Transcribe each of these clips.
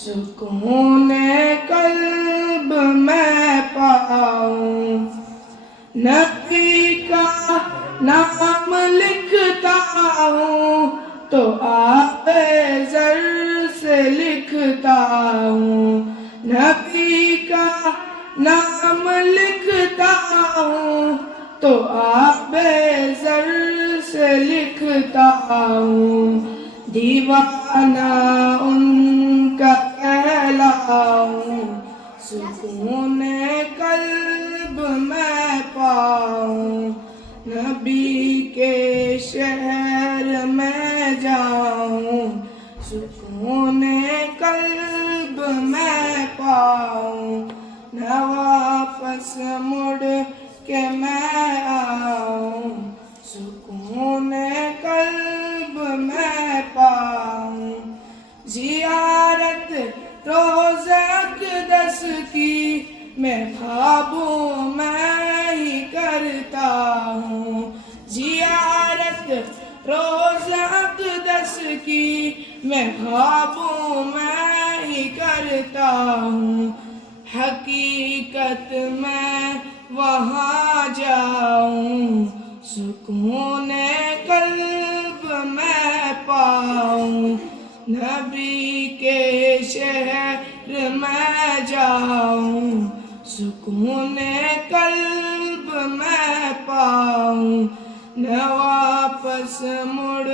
سکون قلب میں پاؤں، نبی کا نام لکھتا ہوں تو آب زر سے لکھتا ہوں، نبی کا نام لکھتا ہوں تو آب زر سے لکھتا ہوں، دیوانہ ان کا کہلاؤں، سکون قلب میں پاؤں، نبی کے شہر میں جاؤں، سکون قلب میں پاؤں، نہ واپس مڑ کے میں آؤں، سکون قلب میں پاؤں، زیارت روضہ اقدس کی میں خوابوں میں ہی کرتا ہوں، زیارت روضہ اقدس کی میں خوابوں میں ہی کرتا ہوں، حقیقت میں وہاں جاؤں، سکون قلب میں پاؤں، نبی کے شہر میں جاؤں، سکون قلب میں پاؤں، نہ واپس مڑ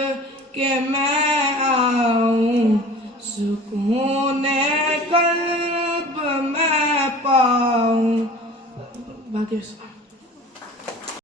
کے میں آؤں، سکون قلب میں پاؤں۔ باقی